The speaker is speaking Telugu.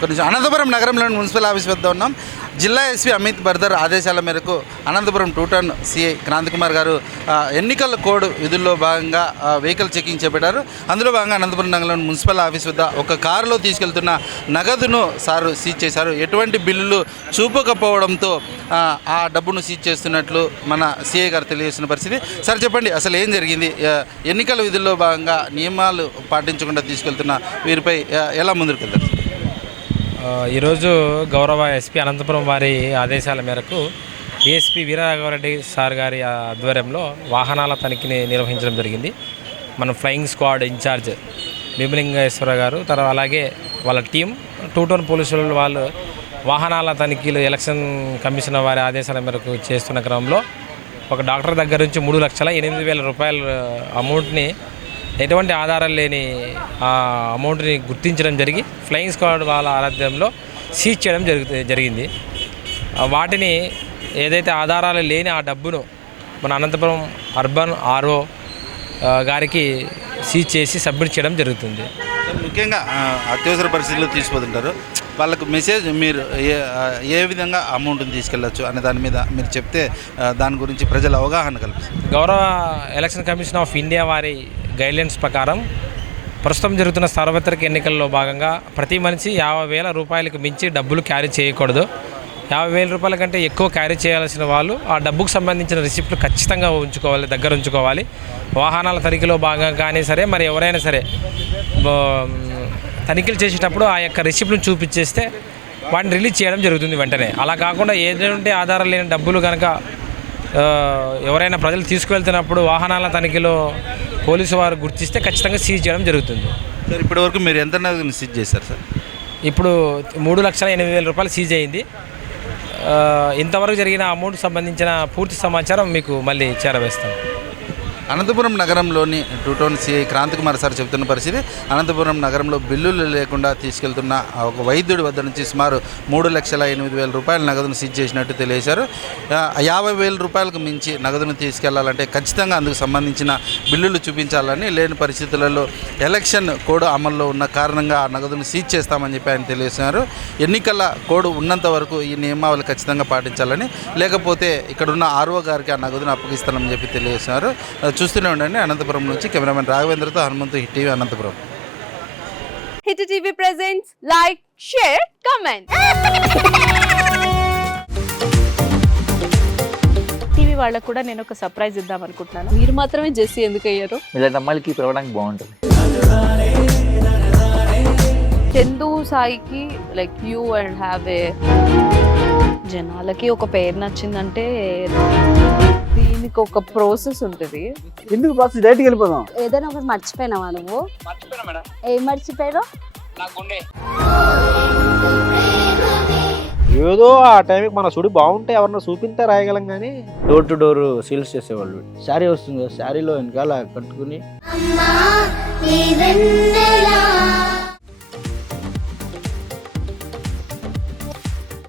కొంచెం అనంతపురం నగరంలోని మున్సిపల్ ఆఫీస్ వద్ద ఉన్నాం. జిల్లా ఎస్పీ అమిత్ బర్దర్ ఆదేశాల మేరకు అనంతపురం 2 టౌన్ సిఐ క్రాంతి కుమార్ గారు ఎన్నికల కోడ్ విధుల్లో భాగంగా వెహికల్ చెకింగ్ చేపట్టారు. అందులో భాగంగా అనంతపురం నగరంలోని మున్సిపల్ ఆఫీస్ వద్ద ఒక కారులో తీసుకెళ్తున్న నగదును సారు సీజ్ చేశారు. ఎటువంటి బిల్లులు చూపకపోవడంతో ఆ డబ్బును సీజ్ చేస్తున్నట్లు మన సిఐ గారు తెలియజేసిన పరిస్థితి. సార్ చెప్పండి, అసలు ఏం జరిగింది? ఎన్నికల విధుల్లో భాగంగా నియమాలు పాటించకుండా తీసుకెళ్తున్న వీరిపై ఎలా ముందుకు వెళ్తారు? ఈరోజు గౌరవ ఎస్పీ అనంతపురం వారి ఆదేశాల మేరకు డిఎస్పీ వీరరాఘవరెడ్డి సార్ గారి ఆధ్వర్యంలో వాహనాల తనిఖీని నిర్వహించడం జరిగింది. మన ఫ్లయింగ్ స్క్వాడ్ ఇన్ఛార్జ్ భీమలింగేశ్వర గారు, తర్వాత అలాగే వాళ్ళ టీం 2 టౌన్ పోలీసులు వాళ్ళు వాహనాల తనిఖీలు ఎలక్షన్ కమిషనర్ వారి ఆదేశాల మేరకు చేస్తున్న క్రమంలో ఒక డాక్టర్ దగ్గర నుంచి 3,08,000 రూపాయల అమౌంట్ని ఎటువంటి ఆధారం లేని ఆ అమౌంట్ని గుర్తించడం జరిగి ఫ్లయింగ్ స్క్వాడ్ వాళ్ళ ఆరాధ్యంలో సీజ్ చేయడం జరిగింది. వాటిని ఏదైతే ఆధారాలు లేని ఆ డబ్బును మన అనంతపురం అర్బన్ ఆర్ఓ గారికి సీజ్ చేసి సబ్మిట్ చేయడం జరుగుతుంది. ముఖ్యంగా అత్యవసర పరిస్థితుల్లో తీసుకుపోతుంటారు, వాళ్ళకు మెసేజ్ మీరు ఏ విధంగా అమౌంట్ని తీసుకెళ్ళచ్చు అనే దాని మీద మీరు చెప్తే దాని గురించి ప్రజల అవగాహన కల్పిస్తుంది. గౌరవ ఎలక్షన్ కమిషన్ ఆఫ్ ఇండియా వారి గైడ్లైన్స్ ప్రకారం ప్రస్తుతం జరుగుతున్న సార్వత్రిక ఎన్నికల్లో భాగంగా ప్రతి మనిషి 50,000 రూపాయలకు మించి డబ్బులు క్యారీ చేయకూడదు. 50,000 రూపాయల కంటే ఎక్కువ క్యారీ చేయాల్సిన వాళ్ళు ఆ డబ్బుకు సంబంధించిన రిసిప్ట్లు ఖచ్చితంగా దగ్గర ఉంచుకోవాలి. వాహనాల తనిఖీలో భాగంగా కానీ సరే, మరి ఎవరైనా సరే తనిఖీలు చేసేటప్పుడు ఆ యొక్క రిసిప్ట్ను చూపించేస్తే వాటిని రిలీజ్ చేయడం జరుగుతుంది వెంటనే. అలా కాకుండా ఏదంటే ఆధారం లేని డబ్బులు కనుక ఎవరైనా ప్రజలు తీసుకువెళ్తున్నప్పుడు వాహనాల తనిఖీలో పోలీసు వారు గుర్తిస్తే ఖచ్చితంగా సీజ్ చేయడం జరుగుతుంది. సార్ ఇప్పటివరకు మీరు ఎంత నగదుని సీజ్ చేశారు సార్? ఇప్పుడు 3,08,000 రూపాయలు సీజ్ అయింది. ఇంతవరకు జరిగిన అమౌంట్ సంబంధించిన పూర్తి సమాచారం మీకు మళ్ళీ చేరవేస్తాం. అనంతపురం నగరంలోని 2 town CI Kranthi Kumar sir చెబుతున్న పరిస్థితి, అనంతపురం నగరంలో బిల్లులు లేకుండా తీసుకెళ్తున్న ఒక వైద్యుడి వద్ద నుంచి సుమారు 3,08,000 రూపాయల నగదును సీజ్ చేసినట్టు తెలియజేశారు. 50,000 రూపాయలకు మించి నగదును తీసుకెళ్లాలంటే ఖచ్చితంగా అందుకు సంబంధించిన బిల్లులు చూపించాలని, లేని పరిస్థితులలో ఎలక్షన్ కోడ్ అమల్లో ఉన్న కారణంగా ఆ నగదును సీజ్ చేస్తామని చెప్పి ఆయన తెలియజేస్తున్నారు. ఎన్నికల కోడ్ ఉన్నంత వరకు ఈ నియమావళి ఖచ్చితంగా పాటించాలని, లేకపోతే ఇక్కడున్న ఆర్ఓ గారికి ఆ నగదును అప్పగిస్తానని చెప్పి తెలియజేస్తున్నారు. చూస్తూనే ఉండండి. అనంతపురం నుంచి కెమెరామెన్ రాఘవేంద్రతో Hanumanthu, hit TV Anantapuram. Hit TV presents like, share, comment. TV వాళ్ళకు కూడా నేను ఒక సర్ప్రైజ్ ఇద్దాం అనుకుంటున్నాను. మీరు మాత్రమే జెస్సీ ఎందుకు అయ్యారు? ఇలాంటి అమ్మాయిలకి పిలవడానికి బాగుంటుంది. చందు సాయికి like you and have a జనాలకి ఒక పేరు నచ్చిందంటే దీనికి ఒక ప్రాసెస్ ఉంటుంది. ఎందుకు ప్రాసెస్? డైరెక్ట్కి వెళ్ళిపోదాం. ఏదైనా ఒకటి మర్చిపోయినావా నువ్వు? ఏం మర్చిపోయావు? ఏదో ఆ టైంకి మన సుడి బాగుంటే ఎవరన్నా చూపిస్తే రాయగలం కానీ డోర్ టు డోర్ సేల్స్ చేసేవాళ్ళు. శారీ వస్తుంది, శారీలో వెనకాల కట్టుకుని